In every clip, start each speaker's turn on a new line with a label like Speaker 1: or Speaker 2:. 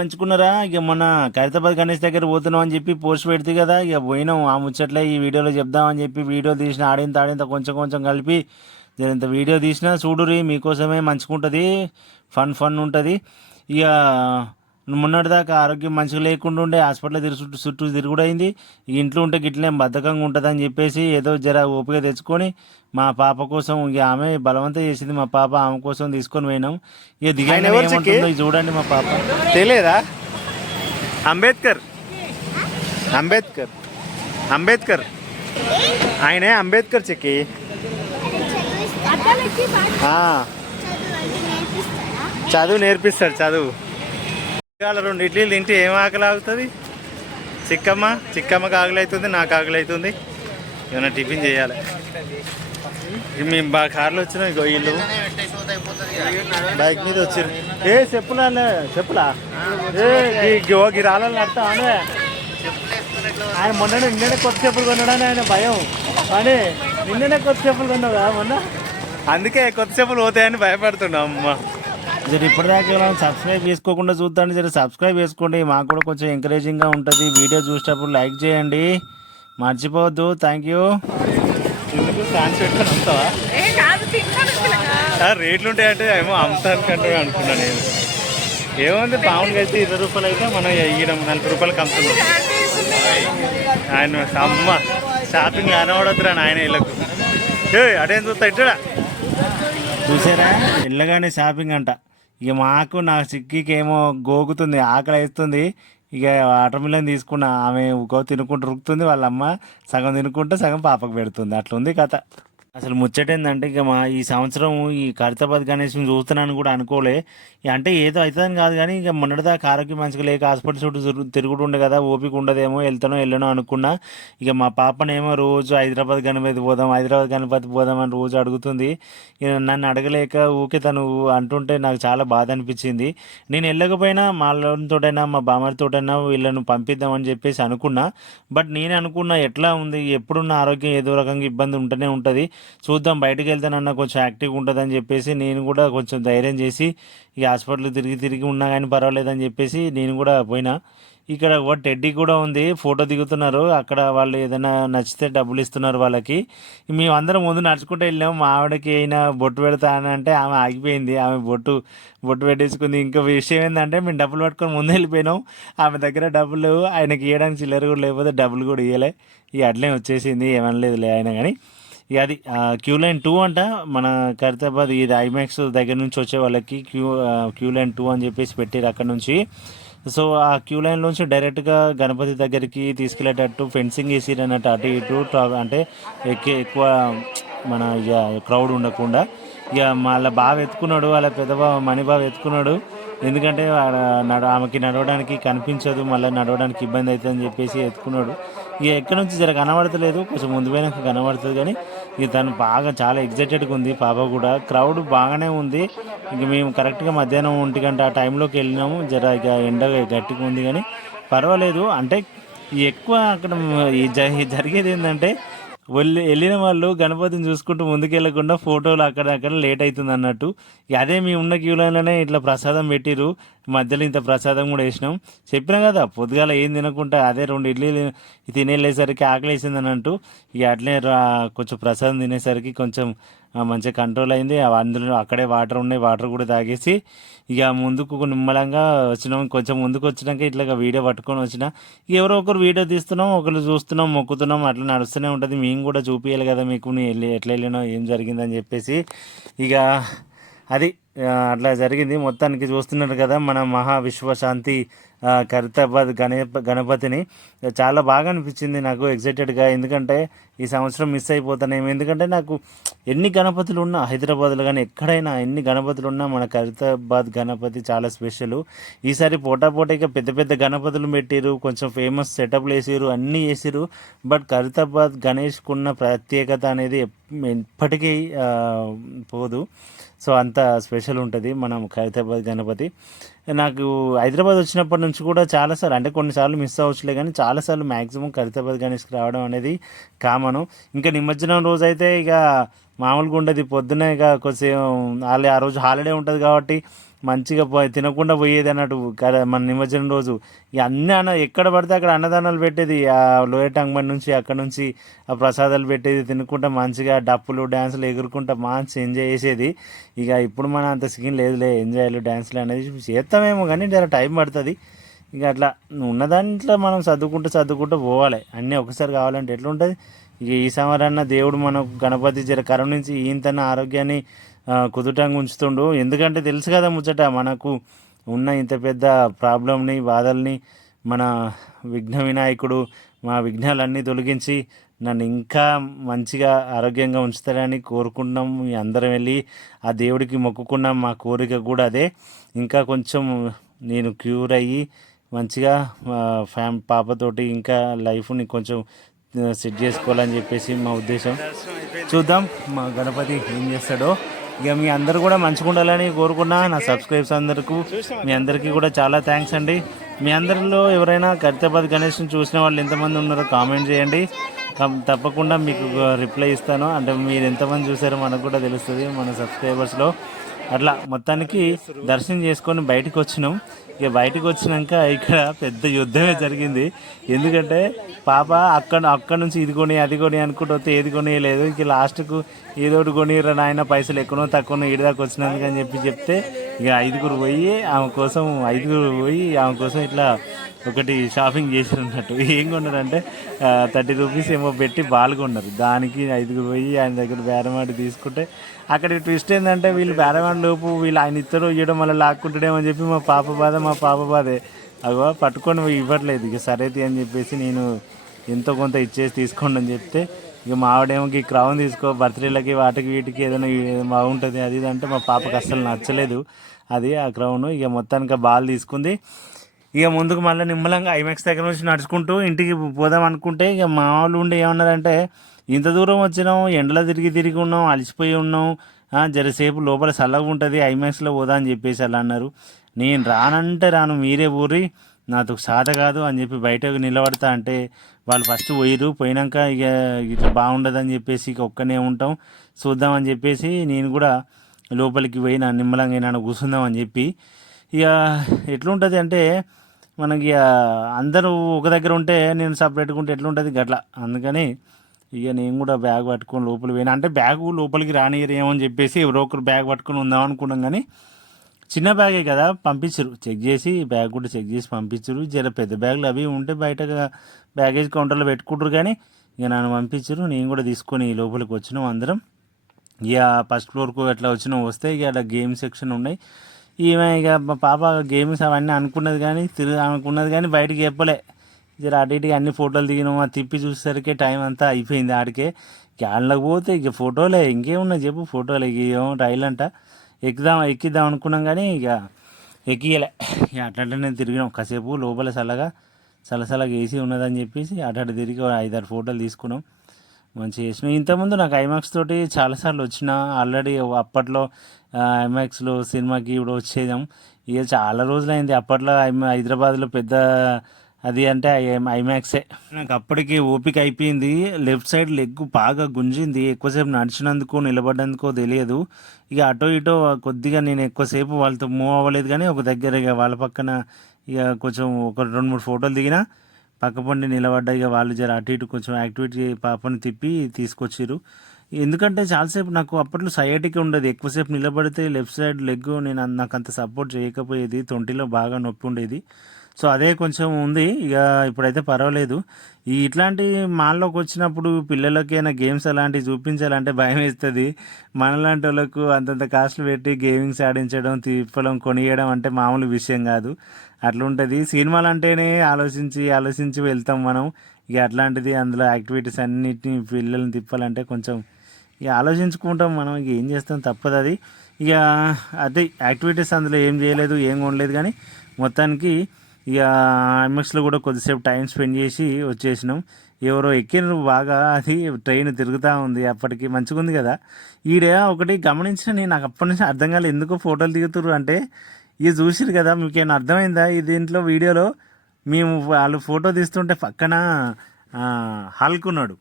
Speaker 1: మంచుకున్నారా? ఇక మొన్న ఖైరతాబాద్ గణేష్ దగ్గర పోతున్నాం అని చెప్పి పోస్ట్ పెడితే కదా ఇక పోయినాం. ఆ ముచ్చట్లే ఈ వీడియోలో చెప్దామని చెప్పి వీడియో తీసిన ఆడింత ఆడింత కొంచెం కొంచెం కలిపి నేను ఇంత వీడియో తీసినా చూడురి మీకోసమే మంచుకుంటుంది ఫన్ ఫన్ ఉంటుంది. ఇక మొన్నటిదాకా ఆరోగ్యం మంచిగా లేకుండా ఉండే హాస్పిటల్ తిరుగు చుట్టూ చుట్టూ తిరుగుడు అయింది. ఇక ఇంట్లో ఉంటే గిట్లే బద్ధకంగా ఉంటుందని చెప్పేసి ఏదో జర ఓపిక తెచ్చుకొని మా పాప కోసం ఇక ఆమె బలవంతం చేసింది. మా పాప ఆమె కోసం తీసుకొని పోయినాం. ఇక దిగానే? ఏమంటుందో చూడండి మా పాప.
Speaker 2: తెలియదా అంబేద్కర్. అంబేద్కర్. అంబేద్కర్. ఆయనే అంబేద్కర్ చెక్కి.
Speaker 3: చదువు
Speaker 2: నేర్పిస్తాడు చదువు. ఇవాళ రెండు ఇడ్లీలు తింటే ఏం ఆకలి ఆగుతుంది? చిక్కమ్మ చిక్కమ్మకి ఆకలి అవుతుంది నాకు ఆకలి అవుతుంది ఏమైనా టిఫిన్ చేయాలి. మేము బాగా కార్లో వచ్చినాం ఇగో ఇల్లు బైక్ మీద వచ్చారు ఏ చెప్పులా చెప్పులా? ఏ గీ- గీ- రాళ్ళని నడతా ఆయన మొన్న నిన్ననే కొత్త చెప్పులు కొన్నాడని ఆయన భయం. అని నిన్ననే కొత్త చెప్పులు కొన్నావా మొన్న? అందుకే కొత్త చెప్పులు పోతాయని భయపడుతున్నాం అమ్మ.
Speaker 1: జర ఇప్పటిదాకా సబ్స్క్రైబ్ చేసుకోకుండా చూద్దాండి జర సబ్స్క్రైబ్ చేసుకోండి. మాకు కూడా కొంచెం ఎంకరేజింగ్గా ఉంటుంది. వీడియో చూసేటప్పుడు లైక్ చేయండి. మర్చిపోవద్దు. థ్యాంక్ యూ
Speaker 2: రేట్లు ఉంటాయంటే ఏమో అమ్ముతాను కంటే అనుకున్నా నేను. ఏముంది పావులు అయితే ఇరవై రూపాయలు అయితే మనం ఇయ్యడం నలభై రూపాయలకి అమ్ముతున్నాం ఆయన అమ్మ షాపింగ్ అనవడద్దురా ఆయన ఇళ్ళకు. ఏ అటేం చూస్తా ఇట్టడా
Speaker 1: చూసారా? వెళ్ళగానే షాపింగ్ అంట. ఇక మాకు నా చిక్కికి ఏమో గోగుతుంది ఆకలి వేస్తుంది ఇక వాటర్ మిలన్ తీసుకున్న ఆమె ఉగో తినుకుంటూ రుక్కుతుంది వాళ్ళమ్మ సగం తినుకుంటే సగం పాపకు పెడుతుంది. అట్లుంది కథ. అసలు ముచ్చటేందంటే ఇక మా ఈ సంవత్సరం ఈ ఖరితాబాద్ గణేష్ని చూస్తున్నాను కూడా అనుకోలే. ఇక అంటే ఏదో అవుతుందని కాదు కానీ ఇక మొన్నటిదాకా ఆరోగ్యం మంచిగా లేక హాస్పిటల్ చుట్టూ తిరుగుతుండే ఉండే కదా ఓపిక ఉండదేమో వెళ్తానో వెళ్ళనో అనుకున్నా. ఇక మా పాపనేమో రోజు హైదరాబాద్ గణపతి పోదాం హైదరాబాద్ గణపతి పోదాం అని రోజు అడుగుతుంది. ఇక నన్ను అడగలేక ఊకే తను అంటుంటే నాకు చాలా బాధ అనిపించింది. నేను వెళ్ళకపోయినా మా తోటైనా మా బామ్మడితోటైనా వీళ్ళను పంపిద్దామని చెప్పేసి అనుకున్నా. బట్ నేను అనుకున్నా ఎట్లా ఉంది ఎప్పుడున్న ఆరోగ్యం ఏదో రకంగా ఇబ్బంది ఉంటూనే ఉంటుంది. చూద్దాం బయటకు వెళ్తానన్నా కొంచెం యాక్టివ్గా ఉంటుందని చెప్పేసి నేను కూడా కొంచెం ధైర్యం చేసి ఈ హాస్పిటల్ తిరిగి తిరిగి ఉన్నా కానీ పర్వాలేదని చెప్పేసి నేను కూడా పోయినా. ఇక్కడ ఒక టెడ్డీ కూడా ఉంది ఫోటో దిగుతున్నారు. అక్కడ వాళ్ళు ఏదైనా నచ్చితే డబ్బులు ఇస్తున్నారు వాళ్ళకి. మేము అందరం ముందు నడుచుకుంటూ వెళ్ళాం మా ఆవిడకి అయినా బొట్టు పెడతా అని అంటే ఆమె ఆగిపోయింది. ఆమె బొట్టు బొట్టు పెట్టేసుకుంది. ఇంకో విషయం ఏంటంటే మేము డబ్బులు పట్టుకొని ముందు వెళ్ళిపోయినాం. ఆమె దగ్గర డబ్బులు ఆయనకి ఇవ్వడానికి చిల్లర కూడా లేకపోతే డబ్బులు కూడా ఇవ్వలే. ఇక అట్లే వచ్చేసింది. ఏమనలేదులే ఆయన కానీ. ఇక అది క్యూ లైన్ టూ అంట మన ఖరీదాబాద్ ఇది ఐమాక్స్ దగ్గర నుంచి వచ్చే వాళ్ళకి క్యూ క్యూ లైన్ టూ అని చెప్పేసి పెట్టారు అక్కడ నుంచి. సో ఆ క్యూ లైన్ నుంచి డైరెక్ట్గా గణపతి దగ్గరికి తీసుకెళ్ళేటట్టు ఫెన్సింగ్ వేసిరు అన్నట్టు అటు ఇటు ట్రా- అంటే ఎక్కే ఎక్కువ మన ఇక క్రౌడ్ ఉండకుండా. ఇక వాళ్ళ బాగా ఎత్తుకున్నాడు వాళ్ళ పెద్ద మణిబాబు ఎత్తుకున్నాడు. ఎందుకంటే ఆడ నడ ఆమెకి నడవడానికి కనిపించదు మళ్ళీ నడవడానికి ఇబ్బంది అవుతుందని చెప్పేసి ఎత్తుకున్నాడు. ఇక ఎక్కడి నుంచి జర కనబడతలేదు కొంచెం ముందు పోయినాక కనబడుతుంది కానీ ఇక తను బాగా చాలా ఎగ్జైటెడ్గా ఉంది పాప కూడా. క్రౌడ్ బాగానే ఉంది. ఇక మేము కరెక్ట్గా మధ్యాహ్నం ఒంటి గంట ఆ టైంలోకి వెళ్ళినాము. జర ఇక ఎండ గట్టిగా ఉంది కానీ పర్వాలేదు. అంటే ఎక్కువ అక్కడ జరిగేది ఏంటంటే వెళ్ళి వెళ్ళిన వాళ్ళు గణపతిని చూసుకుంటూ ముందుకెళ్ళకుండా ఫోటోలు అక్కడ అక్కడ లేట్ అవుతుంది అన్నట్టు. ఇక అదే మీ ఉన్న క్యూలైన్లోనే ఇట్లా ప్రసాదం పెట్టిరు మధ్యలో ఇంత ప్రసాదం కూడా వేసినాం. చెప్పినా కదా పొద్దుగాల ఏం తినకుండా అదే రెండు ఇడ్లీ తినేళ్ళేసరికి ఆకలి వేసింది అంటూ ఇక అట్లే రా- కొంచెం ప్రసాదం తినేసరికి కొంచెం మంచిగా కంట్రోల్ అయింది. అందులో అక్కడే వాటర్ ఉన్నాయి. వాటర్ కూడా తాగేసి ఇక ముందుకు నిమ్మలంగా వచ్చినాం. కొంచెం ముందుకు వచ్చినాక ఇట్లా వీడియో పట్టుకొని వచ్చిన. ఎవరో ఒకరు వీడియో తీస్తున్నాం. ఒకరు చూస్తున్నాం. మొక్కుతున్నాం. అట్లా నడుస్తూనే ఉంటుంది. మేము కూడా చూపించాలి కదా మీకు. నేను వెళ్ళి ఎట్లా వెళ్ళినావు? ఏం జరిగిందని చెప్పేసి ఇక అది అట్లా జరిగింది. మొత్తానికి చూస్తున్నారు కదా మన మహా విశ్వశాంతి ఆ, ఖరితాబాద్ గణపతిని. చాలా బాగా అనిపించింది నాకు ఎగ్జైటెడ్గా ఎందుకంటే ఈ సంవత్సరం మిస్ అయిపోతానేమో ఎందుకంటే నాకు ఎన్ని గణపతులు ఉన్నా హైదరాబాద్లో కానీ ఎక్కడైనా ఎన్ని గణపతులు ఉన్నా మన ఖరితాబాద్ గణపతి చాలా స్పెషల్. ఈసారి పోటాపోటీగా పెద్ద పెద్ద గణపతులు పెట్టిరు కొంచెం ఫేమస్ సెటప్లు వేసిరు అన్నీ వేసిరు. బట్ ఖరితాబాద్ గణేష్కున్న ప్రత్యేకత అనేది ఎప్పటికీ పోదు. సో అంత స్పెషల్ ఉంటుంది మనం ఖైరతాబాద్ గణపతి. నాకు హైదరాబాద్ వచ్చినప్పటి నుంచి కూడా చాలాసార్లు అంటే కొన్నిసార్లు మిస్ అవ్వచ్చులే కానీ చాలాసార్లు మ్యాక్సిమం ఖైరతాబాద్ గణేష్కి రావడం అనేది కామను. ఇంకా నిమజ్జనం రోజు అయితే ఇక మామూలుగా ఉండదు పొద్దునే ఇక కొంచెం వాళ్ళ ఆ రోజు హాలిడే ఉంటుంది కాబట్టి మంచిగా పోయి తినకుండా పోయేది అన్నట్టు కదా మన నిమజ్జనం రోజు. ఇక అన్నీ అన్న ఎక్కడ పడితే అక్కడ అన్నదానాలు పెట్టేది. ఆ లోయట్ టంగ్మన్ నుంచి అక్కడ నుంచి ఆ ప్రసాదాలు పెట్టేది తినుకుంటా మంచిగా డప్పులు డ్యాన్సులు ఎగురుకుంటా మంచి ఎంజాయ్ చేసేది. ఇక ఇప్పుడు మన అంత సీన్ లేదులే ఎంజాయ్లు డ్యాన్సులు అనేది చేస్తామేమో కానీ జర టైం పడుతుంది. ఇక అట్లా ఉన్న దాంట్లో మనం చదువుకుంటూ చదువుకుంటూ పోవాలి. అన్నీ ఒకసారి కావాలంటే ఎట్లుంటుంది? ఇక ఈ సమరన్న దేవుడు మనకు గణపతి జర కరం నుంచి ఈయంతన ఆరోగ్యాన్ని కుదుటంగా ఉంచుతుండు. ఎందుకంటే తెలుసు కదా ముచ్చట మనకు ఉన్న ఇంత పెద్ద ప్రాబ్లంని బాధల్ని మన విఘ్న వినాయకుడు మా విఘ్నాలన్నీ తొలగించి నన్ను ఇంకా మంచిగా ఆరోగ్యంగా ఉంచుతారని కోరుకుంటున్నాం మీ అందరం వెళ్ళి. ఆ దేవుడికి మొక్కుకున్నాం మా కోరిక కూడా అదే. ఇంకా కొంచెం నేను క్యూర్ అయ్యి మంచిగా ఫ్యామ్ పాపతోటి ఇంకా లైఫ్ని కొంచెం సెట్ చేసుకోవాలని చెప్పేసి మా ఉద్దేశం. చూద్దాం మా గణపతి ఏం చేస్తాడో. ఇక మీ అందరూ కూడా మంచిగా ఉండాలని కోరుకున్నా నా సబ్స్క్రైబ్స్ అందరికీ మీ అందరికీ కూడా చాలా థ్యాంక్స్ అండి. మీ అందరిలో ఎవరైనా కరితాబాద్ గణేష్ని చూసిన వాళ్ళు ఎంతమంది ఉన్నారో కామెంట్ చేయండి. తప్పకుండా మీకు రిప్లై ఇస్తాను. అంటే మీరు ఎంతమంది చూసారో మనకు కూడా తెలుస్తుంది మన సబ్స్క్రైబర్స్లో అట్లా మొత్తానికి దర్శనం చేసుకొని బయటకు వచ్చినాం. ఇక బయటకు వచ్చినాక ఇక్కడ పెద్ద యుద్ధమే జరిగింది. ఎందుకంటే పాప అక్కడ అక్కడ నుంచి ఇది కొని అది కొని అనుకుంటూ వస్తే ఏది కొనియలేదు. ఇక లాస్ట్కు ఏదో ఒకటి కొనిరా నాయన పైసలు ఎక్కువనో తక్కువనో ఈడి దాకా వచ్చినందుకు అని చెప్పి చెప్తే ఇక ఐదుగురు పోయి ఆమె కోసం ఐదుగురు పోయి ఆమె కోసం ఇట్లా ఒకటి షాపింగ్ చేసారు అన్నట్టు ఏం కొన్నారంటే థర్టీ రూపీస్ ఏమో పెట్టి బాల్ కొన్నారు. దానికి ఐదుగురు పోయి ఆయన దగ్గర బేరమాడి తీసుకుంటే అక్కడ ట్విస్ట్ ఏంటంటే వీళ్ళు బేరమాడి లోపు వీళ్ళు ఆయన ఇద్దరు ఇవ్వడం మళ్ళీ లాక్కుంటాడేమో అని చెప్పి మా పాప బాధ మా పాప బాధే. అగో పట్టుకొని ఇవ్వట్లేదు. ఇక సరైతే అని చెప్పేసి నేను ఎంతో కొంత ఇచ్చేసి తీసుకోండి అని చెప్తే ఇక మా ఆవిడేమో ఈ క్రౌన్ తీసుకో బర్త్డేలకి వాటికి వీటికి ఏదైనా బాగుంటుంది అది ఇది అంటే మా పాపకు అస్సలు నచ్చలేదు. అది ఆ క్రౌన్ ఇక మొత్తానికి బాల్ తీసుకుంది. ఇక ముందుకు మళ్ళీ నిమ్మలంగా ఐమాక్స్ దగ్గర నుంచి నడుచుకుంటూ ఇంటికి పోదాం అనుకుంటే ఇక మా వాళ్ళు ఉండి ఏమన్నారంటే ఇంత దూరం వచ్చినాం ఎండలో తిరిగి తిరిగి ఉన్నాం అలసిపోయి ఉన్నాం జరసేపు లోపల చల్లగా ఉంటుంది ఐమాక్స్లో పోదా అని చెప్పేసి అలా అన్నారు. నేను రానంటే రాను మీరే ఊరి నాకు సాధ కాదు అని చెప్పి బయటకు నిలబడతా అంటే వాళ్ళు ఫస్ట్ పోయిరు పోయినాక ఇక ఇట్లా బాగుండదని చెప్పేసి ఇక ఒక్కనే ఉంటాం. చూద్దామని చెప్పేసి నేను కూడా లోపలికి పోయిన నిమ్మలంగా అయినా కూర్చుందాం అని చెప్పి ఇక ఎట్లుంటుంది అంటే మనకి ఇక అందరూ ఒక దగ్గర ఉంటే నేను సపరేట్గా ఉంటే ఎట్లుంటుంది? గట్ల. అందుకని ఇక నేను కూడా బ్యాగ్ పట్టుకొని లోపలికి పోయినా. అంటే బ్యాగ్ లోపలికి రానియరేమో అని చెప్పేసి ఎవరో ఒకరు బ్యాగ్ పట్టుకొని ఉందాం అనుకున్నాం కానీ చిన్న బ్యాగే కదా పంపించరు. చెక్ చేసి బ్యాగ్ కూడా చెక్ చేసి పంపించరు. జర పెద్ద బ్యాగులు అవి ఉంటే బయట బ్యాగేజ్ కౌంటర్లో పెట్టుకుంటారు కానీ ఇక నన్ను పంపించరు. నేను కూడా తీసుకొని లోపలికి వచ్చినాం అందరం. ఇక ఫస్ట్ ఫ్లోర్కు అట్లా వచ్చినాం. వస్తే ఇక అట్లా గేమ్ సెక్షన్ ఉన్నాయి. ఈమె ఇక మా పాప గేమ్స్ అవన్నీ అనుకున్నది కానీ తిరుగు అనుకున్నది కానీ బయటికి చెప్పలే. జర అటు ఇటుగా అన్ని ఫోటోలు దిగినాం. తిప్పి చూసేసరికి టైం అంతా అయిపోయింది ఆడికే. క్యాన్లకు పోతే ఇక ఫోటోలే ఇంకేమున్నాయి చెప్పు. ఫోటోలు ఇక ఏమో రైలు అంట. ఎక్కుదాం ఎక్కిద్దాం అనుకున్నాం కానీ ఇక ఎక్కియలే ఇక అట్లనే తిరిగినాం. కాసేపు లోపల చల్లగా చల్లచల్లగా ఏసీ ఉన్నదని చెప్పేసి అటు తిరిగి ఐదారు ఫోటోలు తీసుకున్నాం. మంచిగా చేసినాం. ఇంతకుముందు నాకు ఐమాక్స్ తోటి చాలాసార్లు వచ్చిన ఆల్రెడీ అప్పట్లో ఐమాక్స్లో సినిమాకి ఇప్పుడు వచ్చేదాం. ఇక చాలా రోజులైంది. అప్పట్లో ఐమా హైదరాబాద్లో పెద్ద అది అంటే ఐమాక్సే. నాకు అప్పటికి ఓపిక అయిపోయింది. లెఫ్ట్ సైడ్ లెగ్ బాగా గుంజింది. ఎక్కువసేపు నడిచినందుకో నిలబడ్డందుకో తెలియదు. ఇక అటో ఇటో కొద్దిగా నేను ఎక్కువసేపు వాళ్ళతో మూవ్ అవ్వలేదు కానీ ఒక దగ్గర ఇక వాళ్ళ పక్కన ఇక కొంచెం ఒక రెండు మూడు ఫోటోలు దిగినా పక్కపండి నిలబడ్డా ఇక వాళ్ళు జర అటు ఇటు కొంచెం యాక్టివిటీ పాపని తిప్పి తీసుకొచ్చారు ఎందుకంటే చాలాసేపు నాకు అప్పట్లో సయాటిక్ ఉండేది. ఎక్కువసేపు నిలబడితే లెఫ్ట్ సైడ్ లెగ్ నేను నాకు అంత సపోర్ట్ చేయకపోయేది. తొంటిలో బాగా నొప్పి ఉండేది. సో అదే కొంచెం ఉంది. ఇక ఇప్పుడైతే పర్వాలేదు. ఈ ఇట్లాంటి మాల్లోకి వచ్చినప్పుడు పిల్లలకైనా గేమ్స్ అలాంటివి చూపించాలంటే భయం వేస్తుంది. మనలాంటి వాళ్ళకు అంతంత కాస్ట్లు పెట్టి గేమింగ్స్ ఆడించడం తిప్పడం కొనియడం అంటే మామూలు విషయం కాదు. అట్లుంటుంది. సినిమాలు అంటేనే ఆలోచించి ఆలోచించి వెళ్తాం మనం. ఇక అట్లాంటిది అందులో యాక్టివిటీస్ అన్నిటిని పిల్లల్ని తిప్పాలంటే కొంచెం ఇక ఆలోచించుకుంటాం మనం. ఇక ఏం చేస్తాం తప్పదు అది. ఇక అదే యాక్టివిటీస్ అందులో ఏం చేయలేదు ఏం కొనలేదు కానీ మొత్తానికి ఇక ఐమాక్స్లో కూడా కొద్దిసేపు టైం స్పెండ్ చేసి వచ్చేసినాం. ఎవరో ఎక్కినారు బాగా అది ట్రైన్ తిరుగుతూ ఉంది అప్పటికి మంచిగా ఉంది కదా. ఈడ ఒకటి గమనించిన నేను నాకు అప్పటి నుంచి అర్థం కాలేదు ఎందుకు ఫోటోలు దిగుతుర్రు అంటే ఇది చూసిరు కదా మీకు ఏమైనా అర్థమైందా? ఈ దీంట్లో వీడియోలో మేము వాళ్ళు ఫోటో తీస్తుంటే పక్కన హల్క్ ఉన్నాడు.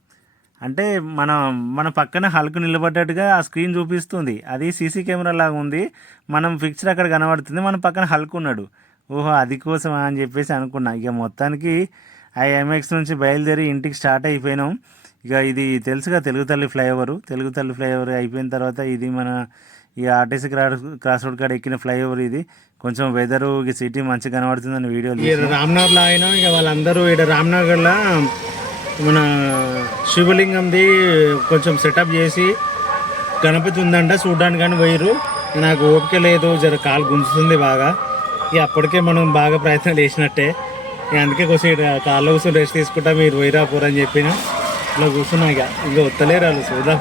Speaker 1: అంటే మన మన పక్కన హల్క్ నిలబడ్డట్టుగా ఆ స్క్రీన్ చూపిస్తుంది. అది సీసీ కెమెరా లాగా ఉంది. మనం పిక్చర్ అక్కడ కనబడుతుంది. మన పక్కన హల్క్ ఉన్నాడు. ఓహో అది కోసమా అని చెప్పేసి అనుకున్నా. ఇక మొత్తానికి ఆ ఎంఎక్స్ నుంచి బయలుదేరి ఇంటికి స్టార్ట్ అయిపోయినాం. ఇక ఇది తెలుసుగా తెలుగు తల్లి ఫ్లైఓవర్. తెలుగు తల్లి ఫ్లైఓవర్ అయిపోయిన తర్వాత ఇది మన ఈ ఆర్టీసీ క్రాస్ క్రాస్ రోడ్ కాడ ఎక్కిన ఫ్లైఓవర్ ఇది. కొంచెం వెదర్ ఈ సిటీ మంచిగా కనబడుతుందని వీడియోలు రామ్నగర్లో అయినా ఇక వాళ్ళందరూ ఇక్కడ రామ్నగర్లో మన శివలింగంది కొంచెం సెటప్ చేసి గణపతి ఉందంట చూడడానికి కానీ పోయిర్రు. నాకు ఓపిక లేదు జర కాలు గుంజుతుంది బాగా. ఇక అప్పటికే మనం బాగా ప్రయత్నాలు చేసినట్టే. ఇక అందుకే కొంచెం కాళ్ళు కూర్చొని రెస్ట్ తీసుకుంటా మీరు పోయిరా పోరని చెప్పిన. ఇలా కూర్చున్నా ఇక. ఇంకా వస్తలేరు వాళ్ళు చూద్దాం.